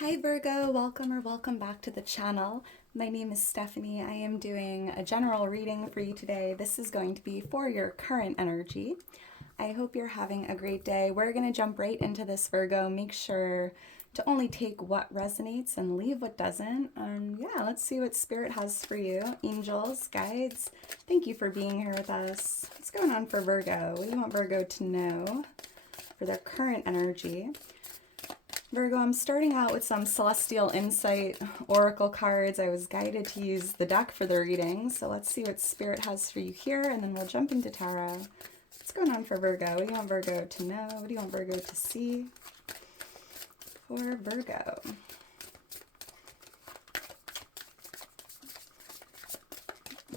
Hi Virgo, welcome or welcome back to the channel. My name is Stephanie. I am doing a general reading for you today. This is going to be for your current energy. I hope you're having a great day. We're going to jump right into this, Virgo. Make sure to only take what resonates and leave what doesn't. Yeah, let's see what Spirit has for you. Angels, guides, thank you for being here with us. What's going on for Virgo? What do you want Virgo to know for their current energy? Virgo, I'm starting out with some Celestial Insight Oracle cards. I was guided to use the deck for the reading, so let's see what Spirit has for you here, and then we'll jump into tarot. What's going on for Virgo? What do you want Virgo to know? What do you want Virgo to see for Virgo?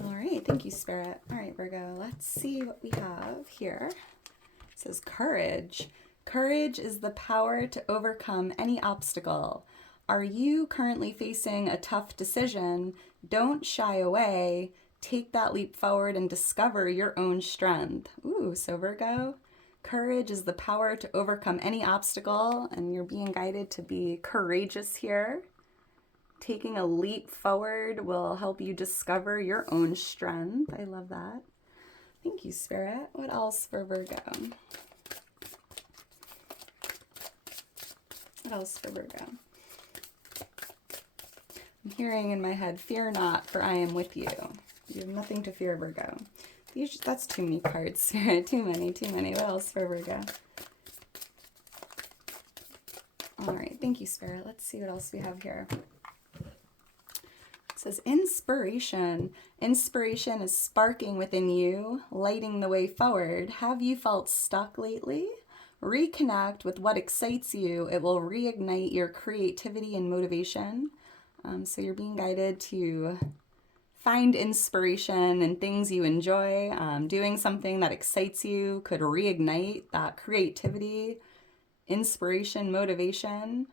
All right, thank you, Spirit. All right, Virgo, let's see what we have here. It says courage. Courage is the power to overcome any obstacle. Are you currently facing a tough decision? Don't shy away. Take that leap forward and discover your own strength. Ooh, so Virgo, courage is the power to overcome any obstacle, and you're being guided to be courageous here. Taking a leap forward will help you discover your own strength. I love that. Thank you, Spirit. What else for Virgo? What else for Virgo? I'm hearing in my head, fear not, for I am with you. You have nothing to fear, Virgo. That's too many cards, Spirit. Too many. What else for Virgo? All right, thank you, Spirit. Let's see what else we have here. It says inspiration. Inspiration is sparking within you, lighting the way forward. Have you felt stuck lately? Reconnect with what excites you. It will reignite your creativity and motivation. So you're being guided to find inspiration in things you enjoy. Doing something that excites you could reignite that creativity, inspiration, motivation.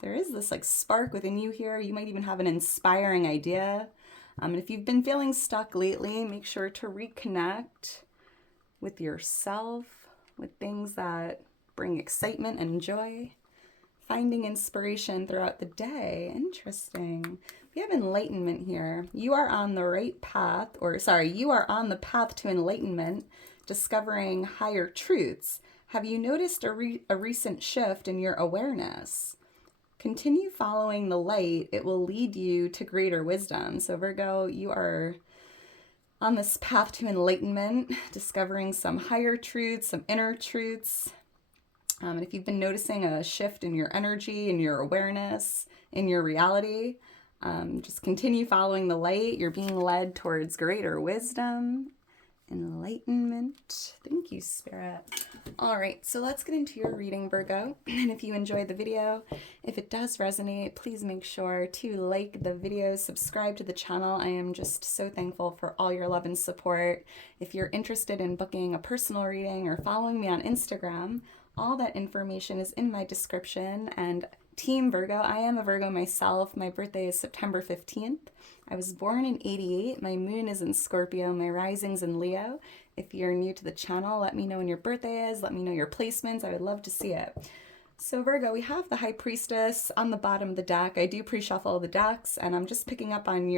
There is this like spark within you here. You might even have an inspiring idea. And if you've been feeling stuck lately, make sure to reconnect with yourself, with things that bring excitement and joy. Finding inspiration throughout the day. Interesting. We have enlightenment here. You are on the right path, you are on the path to enlightenment, discovering higher truths. Have you noticed a recent shift in your awareness? Continue following the light. It will lead you to greater wisdom. So Virgo, you are on this path to enlightenment, discovering some higher truths, some inner truths. And if you've been noticing a shift in your energy, in your awareness, in your reality, just continue following the light. You're being led towards greater wisdom, enlightenment. Thank you, Spirit. All right, so let's get into your reading, Virgo. And if you enjoyed the video, if it does resonate, please make sure to like the video, subscribe to the channel. I am just so thankful for all your love and support. If you're interested in booking a personal reading or following me on Instagram, all that information is in my description. And Team Virgo, I am a Virgo myself. My birthday is September 15th. I was born in 88. My moon is in Scorpio. My rising's in Leo. If you're new to the channel, let me know when your birthday is. Let me know your placements. I would love to see it. So Virgo, we have the High Priestess on the bottom of the deck. I do pre-shuffle the decks, and I'm just picking up on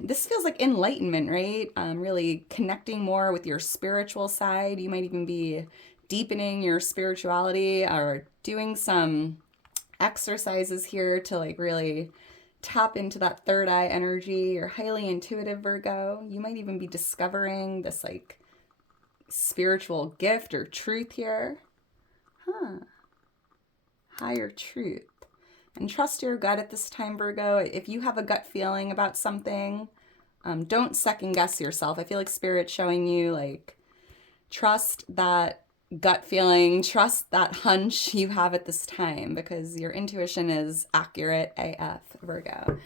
this feels like enlightenment, right? Really connecting more with your spiritual side. You might even be deepening your spirituality or doing some exercises here to like really tap into that third eye energy. You're highly intuitive, Virgo. You might even be discovering this like spiritual gift or truth here. Higher truth. And trust your gut at this time, Virgo. If you have a gut feeling about something, don't second guess yourself. I feel like Spirit's showing you like trust that gut feeling, trust that hunch you have at this time, because your intuition is accurate AF, Virgo.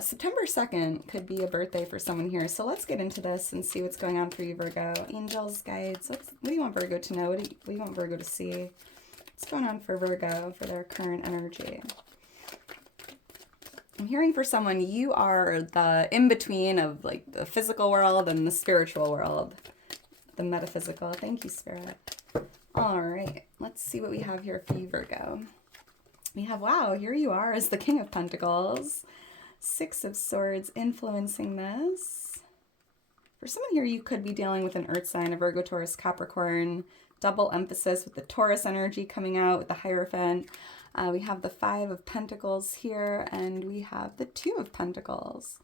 September 2nd could be a birthday for someone here. So let's get into this and see what's going on for you, Virgo. Angels, guides, what do you want Virgo to know? What do you want Virgo to see? What's going on for Virgo for their current energy? I'm hearing for someone, you are the in-between of like the physical world and the spiritual world. The metaphysical. Thank you, Spirit. All right, let's see what we have here for you, Virgo. We have, wow, here you are as the King of Pentacles. Six of Swords influencing this. For someone here, you could be dealing with an earth sign, a Virgo, Taurus, Capricorn. Double emphasis with the Taurus energy coming out with the Hierophant. We have the Five of Pentacles here, and we have the Two of Pentacles.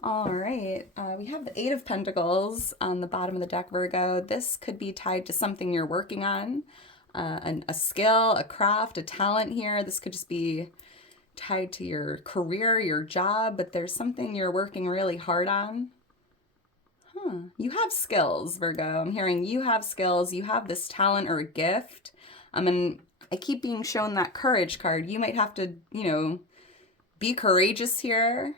All right, we have the Eight of Pentacles on the bottom of the deck, Virgo. This could be tied to something you're working on, a skill, a craft, a talent here. This could just be tied to your career, your job, but there's something you're working really hard on. You have skills, Virgo. I'm hearing you have skills. You have this talent or a gift. And I keep being shown that courage card. You might have to, be courageous here.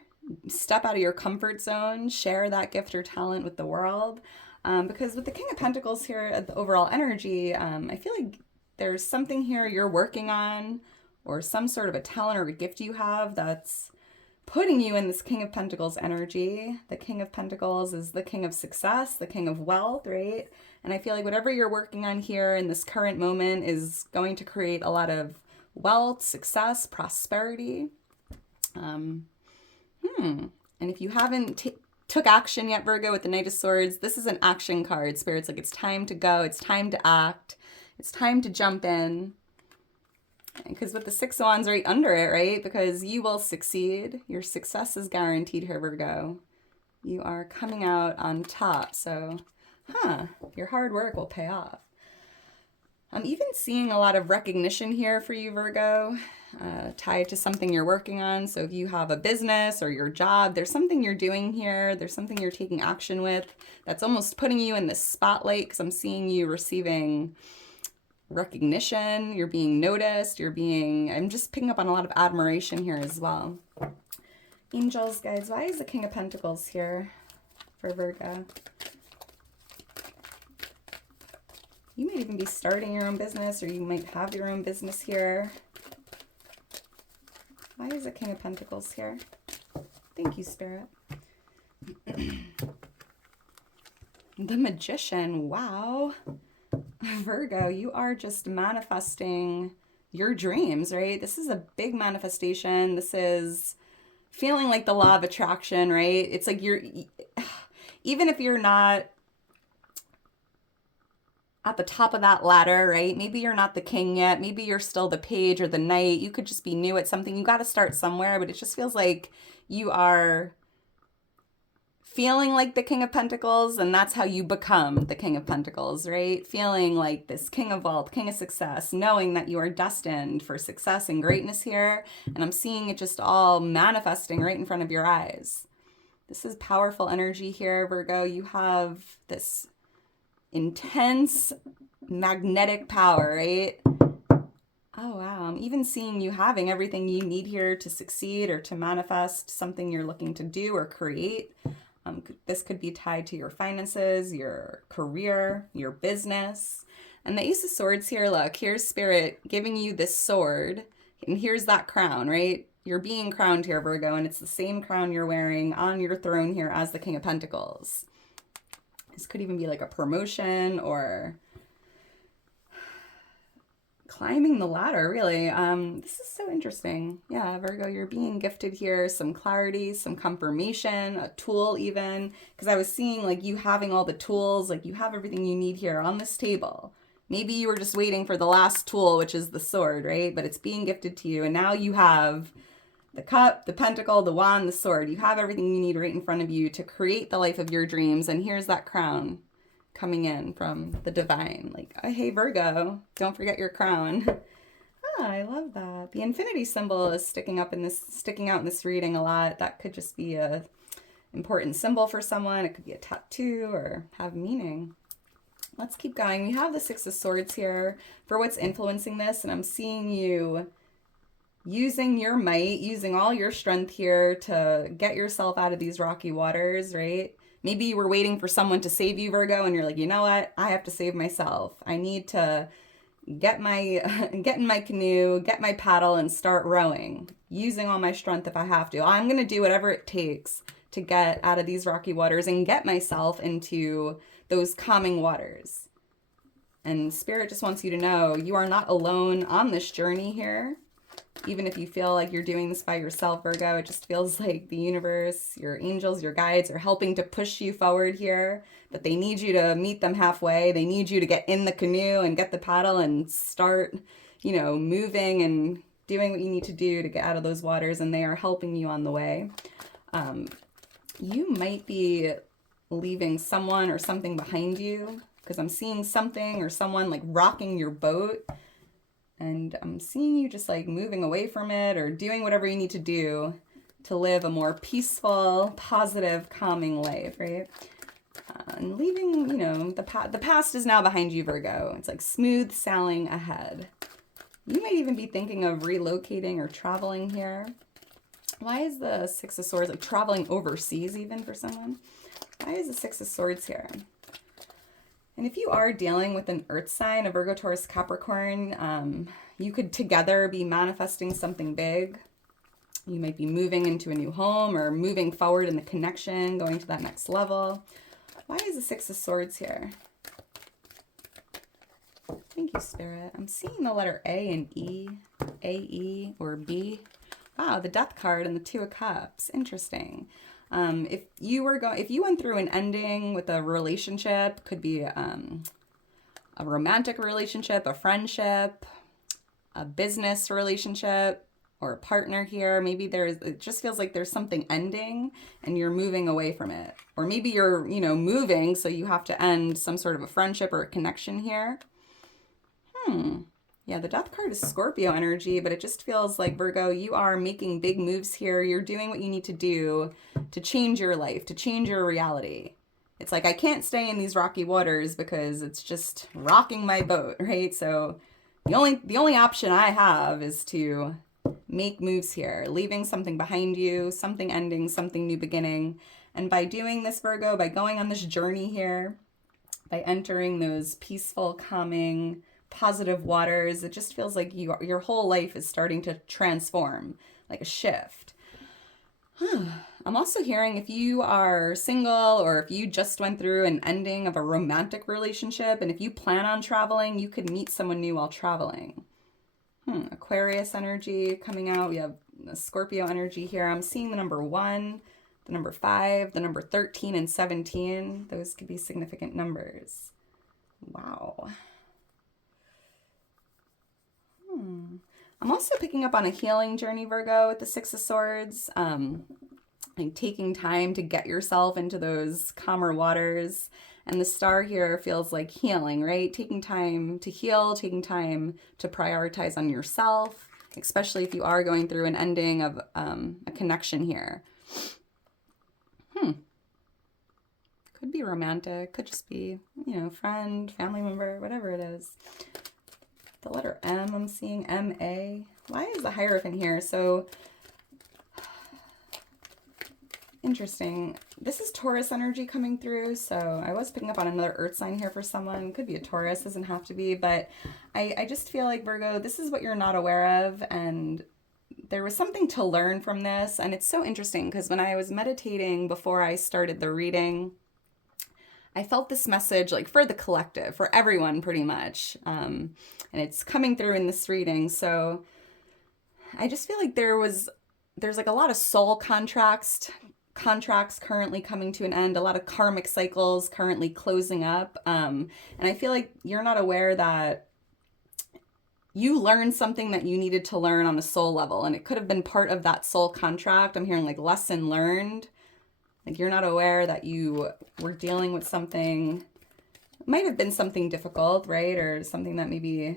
Step out of your comfort zone. Share that gift or talent with the world. Because with the King of Pentacles here at the overall energy, I feel like there's something here you're working on, or some sort of a talent or a gift you have that's putting you in this King of Pentacles energy. The King of Pentacles is the king of success, the king of wealth, right? And I feel like whatever you're working on here in this current moment is going to create a lot of wealth, success, prosperity. And if you haven't took action yet, Virgo, with the Knight of Swords, this is an action card. Spirit's like, it's time to go. It's time to act. It's time to jump in. Because with the Six of Wands right under it, right? Because you will succeed. Your success is guaranteed here, Virgo. You are coming out on top. So, your hard work will pay off. I'm even seeing a lot of recognition here for you, Virgo, tied to something you're working on. So if you have a business or your job, there's something you're doing here. There's something you're taking action with that's almost putting you in this spotlight, because I'm seeing you receiving recognition, you're being noticed, I'm just picking up on a lot of admiration here as well. Angels, guides, why is the King of Pentacles here for Virgo? You might even be starting your own business, or you might have your own business here. Why is the King of Pentacles here? Thank you, Spirit. The Magician, wow. Virgo, you are just manifesting your dreams, right? This is a big manifestation. This is feeling like the law of attraction, right? It's like even if you're not at the top of that ladder, right? Maybe you're not the king yet. Maybe you're still the page or the knight. You could just be new at something. You got to start somewhere, but it just feels like you are feeling like the King of Pentacles, and that's how you become the King of Pentacles, right? Feeling like this King of Wealth, King of Success, knowing that you are destined for success and greatness here. And I'm seeing it just all manifesting right in front of your eyes. This is powerful energy here, Virgo. You have this intense magnetic power, right? Oh, wow. I'm even seeing you having everything you need here to succeed or to manifest something you're looking to do or create. This could be tied to your finances, your career, your business. And the Ace of Swords here, look, here's Spirit giving you this sword, and here's that crown, right? You're being crowned here, Virgo, and it's the same crown you're wearing on your throne here as the King of Pentacles. This could even be like a promotion or climbing the ladder, really. This is so interesting. Yeah, Virgo, you're being gifted here some clarity, some confirmation, a tool even. Because I was seeing like you having all the tools, like you have everything you need here on this table. Maybe you were just waiting for the last tool, which is the sword, right? But it's being gifted to you. And now you have the cup, the pentacle, the wand, the sword. You have everything you need right in front of you to create the life of your dreams. And here's that crown coming in from the divine. Like, oh, hey, Virgo, don't forget your crown. I love that. The infinity symbol is sticking out in this reading a lot. That could just be a important symbol for someone. It could be a tattoo or have meaning. Let's keep going. We have the Six of Swords here for what's influencing this, and I'm seeing you using your might, using all your strength here to get yourself out of these rocky waters, right? Maybe you were waiting for someone to save you, Virgo, and you're like, you know what? I have to save myself. I need to get in my canoe, get my paddle, and start rowing, using all my strength if I have to. I'm going to do whatever it takes to get out of these rocky waters and get myself into those calming waters. And Spirit just wants you to know you are not alone on this journey here. Even if you feel like you're doing this by yourself, Virgo, it just feels like the universe, your angels, your guides are helping to push you forward here. But they need you to meet them halfway. They need you to get in the canoe and get the paddle and start, you know, moving and doing what you need to do to get out of those waters. And they are helping you on the way. You might be leaving someone or something behind you, because I'm seeing something or someone like rocking your boat. And I'm seeing you just like moving away from it or doing whatever you need to do to live a more peaceful, positive, calming life, right? And leaving, you know, the past is now behind you, Virgo. It's like smooth sailing ahead. You might even be thinking of relocating or traveling here. Why is the Six of Swords, like traveling overseas even for someone? Why is the Six of Swords here? And if you are dealing with an earth sign, a Virgo, Taurus, Capricorn, you could together be manifesting something big. You might be moving into a new home or moving forward in the connection, going to that next level. Why is the Six of Swords here? Thank you, Spirit. I'm seeing the letter A and E, A-E, or B. Wow, the Death card and the Two of Cups. Interesting. If you went through an ending with a relationship, could be a romantic relationship, a friendship, a business relationship, or a partner here. Maybe it just feels like there's something ending and you're moving away from it. Or maybe you're, you know, moving, so you have to end some sort of a friendship or a connection here. Yeah, the Death card is Scorpio energy, but it just feels like, Virgo, you are making big moves here. You're doing what you need to do to change your life, to change your reality. It's like, I can't stay in these rocky waters because it's just rocking my boat, right? So the only option I have is to make moves here, leaving something behind you, something ending, something new beginning. And by doing this, Virgo, by going on this journey here, by entering those peaceful, calming, positive waters, it just feels like your whole life is starting to transform, like a shift. I'm also hearing if you are single or if you just went through an ending of a romantic relationship and if you plan on traveling, you could meet someone new while traveling. Aquarius energy coming out. We have the Scorpio energy here. I'm seeing the number 1, the number 5, the number 13 and 17. Those could be significant numbers. Wow. I'm also picking up on a healing journey, Virgo, with the Six of Swords. Like taking time to get yourself into those calmer waters. And the star here feels like healing, right? Taking time to heal, taking time to prioritize on yourself, especially if you are going through an ending of a connection here. Could be romantic, could just be, you know, friend, family member, whatever it is. The letter M, I'm seeing M-A. Why is the Hierophant here? So, interesting. This is Taurus energy coming through. So I was picking up on another earth sign here for someone. Could be a Taurus, doesn't have to be. But I just feel like, Virgo, this is what you're not aware of. And there was something to learn from this. And it's so interesting because when I was meditating before I started the reading, I felt this message like for the collective, for everyone pretty much. And it's coming through in this reading. So I just feel like there's like a lot of soul contracts currently coming to an end, a lot of karmic cycles currently closing up. And I feel like you're not aware that you learned something that you needed to learn on a soul level. And it could have been part of that soul contract. I'm hearing like lesson learned. Like you're not aware that you were dealing with something, might have been something difficult, right? Or something that maybe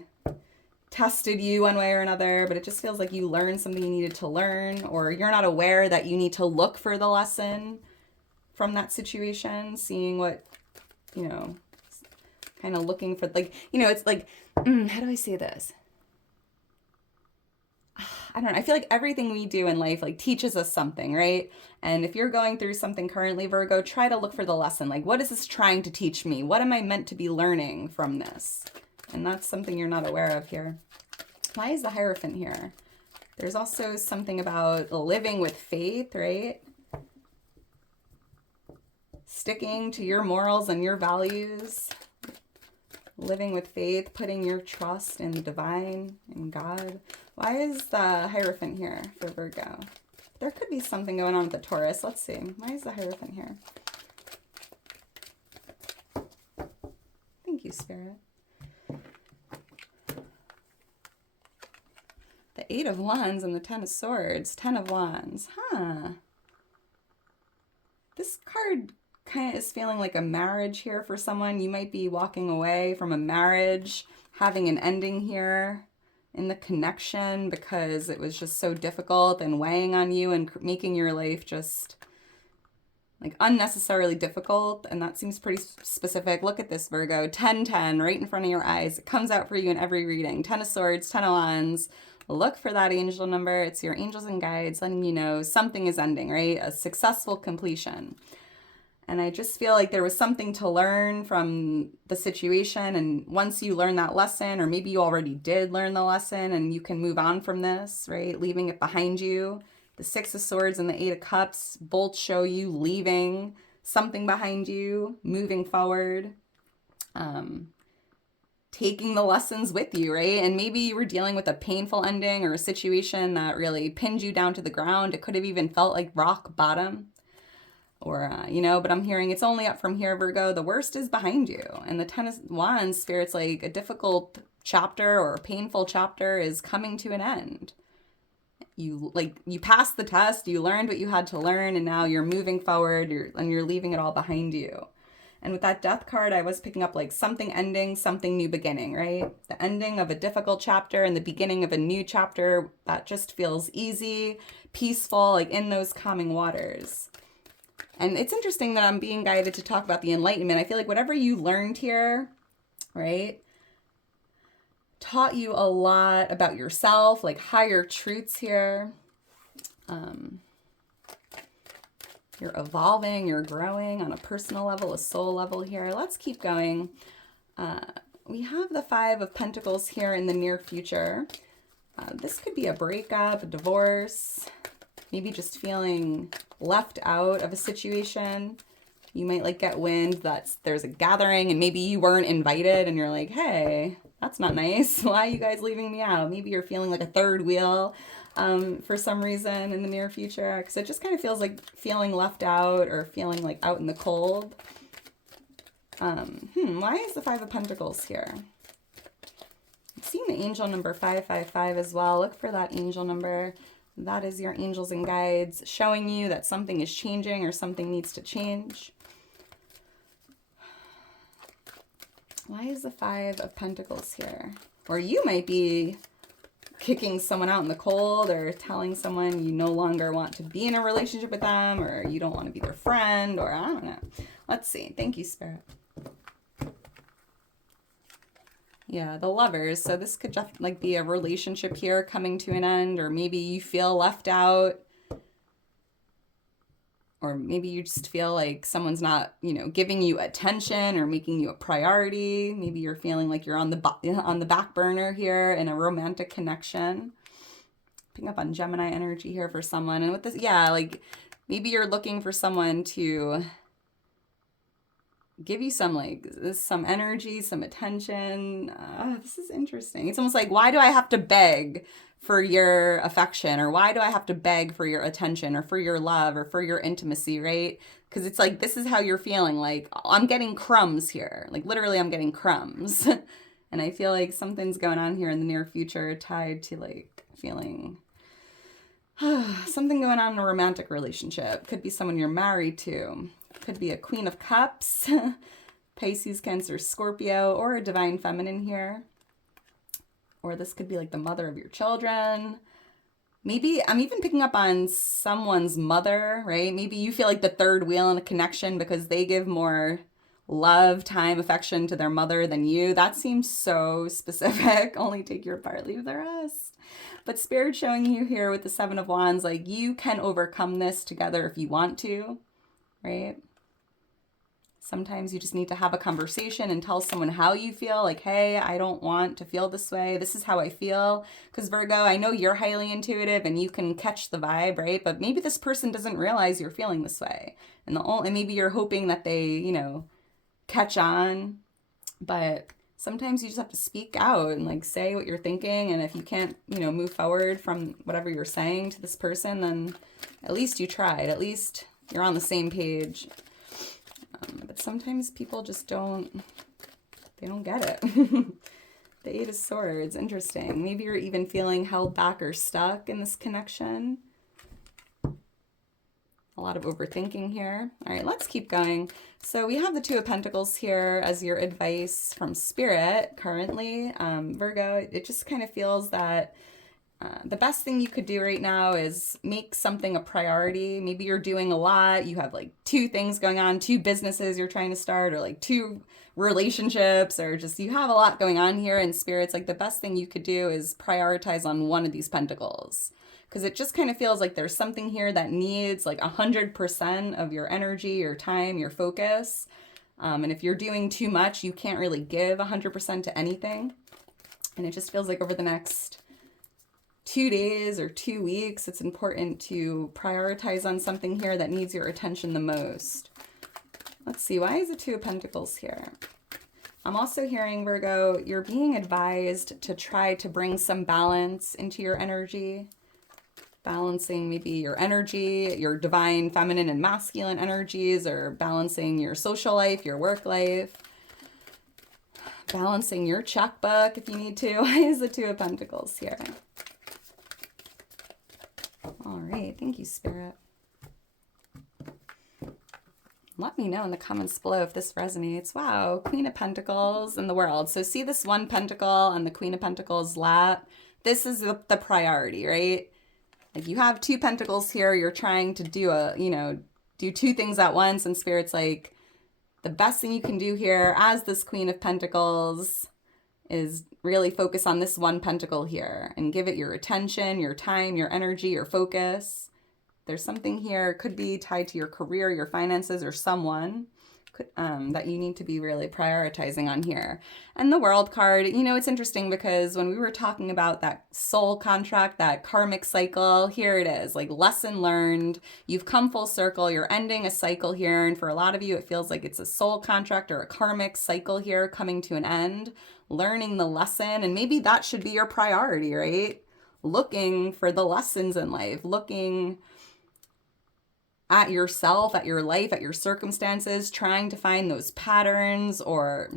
tested you one way or another, but it just feels like you learned something you needed to learn, or you're not aware that you need to look for the lesson from that situation, seeing what, you know, kind of looking for, like, you know, it's like, how do I say this? I don't know. I feel like everything we do in life like teaches us something, right? And if you're going through something currently, Virgo, try to look for the lesson. Like, what is this trying to teach me? What am I meant to be learning from this? And that's something you're not aware of here. Why is the Hierophant here? There's also something about living with faith, right? Sticking to your morals and your values. living with faith, putting your trust in the divine, in God. Why is the Hierophant here for Virgo? There could be something going on with the Taurus. Let's see. Why is the Hierophant here? Thank you, Spirit. The Eight of Wands and the Ten of Swords. 10 of Wands. Huh. This card kind of is feeling like a marriage here for someone. You might be walking away from a marriage, having an ending here in the connection because it was just so difficult and weighing on you and making your life just like unnecessarily difficult. And that seems pretty specific. Look at this, Virgo. 10-10 right in front of your eyes. It comes out for you in every reading. 10 of Swords, 10 of Wands. Look for that angel number. It's your angels and guides letting you know something is ending, right? A successful completion. And I just feel like there was something to learn from the situation. And once you learn that lesson, or maybe you already did learn the lesson and you can move on from this, right? Leaving it behind you. The Six of Swords and the Eight of Cups both show you leaving something behind you, moving forward, taking the lessons with you, right? And maybe you were dealing with a painful ending or a situation that really pinned you down to the ground. It could have even felt like rock bottom. Or, but I'm hearing it's only up from here, Virgo. The worst is behind you. And the Ten of Wands, Spirit's like a difficult chapter or a painful chapter is coming to an end. You passed the test, you learned what you had to learn, and now you're moving forward, you're leaving it all behind you. And with that Death card, I was picking up like something ending, something new beginning, right? The ending of a difficult chapter and the beginning of a new chapter that just feels easy, peaceful, like in those calming waters. And it's interesting that I'm being guided to talk about the enlightenment. I feel like whatever you learned here, right, taught you a lot about yourself, like higher truths here. You're evolving, you're growing on a personal level, a soul level here. Let's keep going. We have the Five of Pentacles here in the near future. This could be a breakup, a divorce, maybe just feeling left out of a situation. You might like get wind that there's a gathering and maybe you weren't invited and you're like, hey, that's not nice. Why are you guys leaving me out? Maybe you're feeling like a third wheel for some reason in the near future. Because it just kind of feels like feeling left out or feeling like out in the cold. Why is the Five of Pentacles here? I'm seeing the angel number 555 as well. Look for that angel number. That is your angels and guides showing you that something is changing or something needs to change. Why is the Five of Pentacles here? Or you might be kicking someone out in the cold or telling someone you no longer want to be in a relationship with them or you don't want to be their friend or I don't know. Let's see. Thank you, Spirit. Yeah, the Lovers. So this could just like be a relationship here coming to an end, or maybe you feel left out, or maybe you just feel like someone's not, giving you attention or making you a priority. Maybe you're feeling like you're on the back burner here in a romantic connection. Picking up on Gemini energy here for someone, and with this, yeah, like maybe you're looking for someone to give you some energy, some attention. This is interesting. It's almost like, why do I have to beg for your affection, or why do I have to beg for your attention or for your love or for your intimacy, right? Because it's like, this is how you're feeling. Like, I'm getting crumbs here. Like, literally, I'm getting crumbs. And I feel like something's going on here in the near future tied to like feeling something going on in a romantic relationship. Could be someone you're married to. Could be a Queen of Cups, Pisces, Cancer, Scorpio, or a Divine Feminine here. Or this could be like the mother of your children. Maybe I'm even picking up on someone's mother, right? Maybe you feel like the third wheel in a connection because they give more love, time, affection to their mother than you. That seems so specific. Only take your part, leave the rest. But Spirit showing you here with the Seven of Wands, like you can overcome this together if you want to, right? Sometimes you just need to have a conversation and tell someone how you feel. Like, hey, I don't want to feel this way. This is how I feel. Because Virgo, I know you're highly intuitive and you can catch the vibe, right? But maybe this person doesn't realize you're feeling this way. And maybe you're hoping that they, catch on. But sometimes you just have to speak out and like say what you're thinking. And if you can't, you know, move forward from whatever you're saying to this person, then at least you tried. At least you're on the same page. But sometimes people just they don't get it. The Eight of Swords, interesting. Maybe you're even feeling held back or stuck in this connection. A lot of overthinking here. All right, let's keep going. So we have the Two of Pentacles here as your advice from Spirit currently. Virgo, it just kind of feels that the best thing you could do right now is make something a priority. Maybe you're doing a lot. You have like 2 things going on, 2 businesses you're trying to start, or like 2 relationships, or just you have a lot going on here. And Spirit's like the best thing you could do is prioritize on one of these pentacles. Because it just kind of feels like there's something here that needs like 100% of your energy, your time, your focus. And if you're doing too much, you can't really give 100% to anything. And it just feels like over the next 2 days or 2 weeks, it's important to prioritize on something here that needs your attention the most. Let's see, why is the Two of Pentacles here? I'm also hearing, Virgo, you're being advised to try to bring some balance into your energy. Balancing maybe your energy, your divine feminine and masculine energies, or balancing your social life, your work life. Balancing your checkbook if you need to. Why is the Two of Pentacles here? All right, thank you, Spirit. Let me know in the comments below if this resonates. Wow, Queen of Pentacles in the World. So see this one pentacle on the Queen of Pentacles lap? This is the priority, right? Like you have 2 pentacles here, you're trying to do 2 things at once, and Spirit's like, the best thing you can do here as this Queen of Pentacles is really focus on this one pentacle here and give it your attention, your time, your energy, your focus. There's something here, could be tied to your career, your finances, or someone that you need to be really prioritizing on here. And the World card, you know, it's interesting because when we were talking about that soul contract, that karmic cycle, here it is, like lesson learned. You've come full circle. You're ending a cycle here. And for a lot of you, it feels like it's a soul contract or a karmic cycle here coming to an end, learning the lesson. And maybe that should be your priority, right? Looking for the lessons in life, looking at yourself, at your life, at your circumstances, trying to find those patterns, or,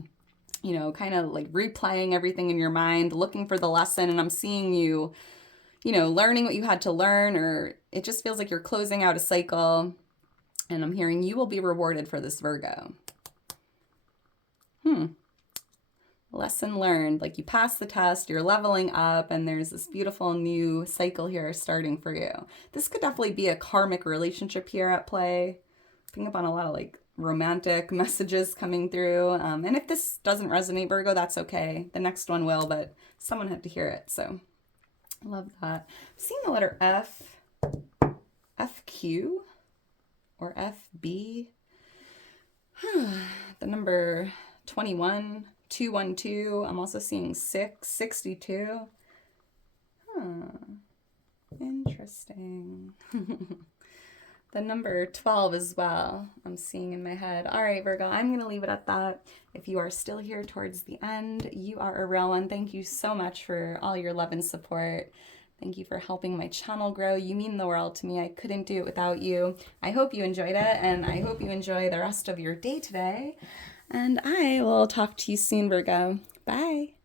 you know, kind of like replaying everything in your mind, looking for the lesson. And I'm seeing you, you know, learning what you had to learn, or it just feels like you're closing out a cycle. And I'm hearing you will be rewarded for this, Virgo. Lesson learned, like you passed the test, you're leveling up, and there's this beautiful new cycle here starting for you. This could definitely be a karmic relationship here at play. Picking up on a lot of like romantic messages coming through. And if this doesn't resonate, Virgo, that's okay. The next one will, but someone had to hear it. So I love that. I'm seeing the letter F, FQ, or FB. The number 21. 212. I'm also seeing 662. Interesting. The number 12 as well, I'm seeing in my head. All right, Virgo, I'm going to leave it at that. If you are still here towards the end, you are a real one. Thank you so much for all your love and support. Thank you for helping my channel grow. You mean the world to me. I couldn't do it without you. I hope you enjoyed it, and I hope you enjoy the rest of your day today. And I will talk to you soon, Virgo. Bye.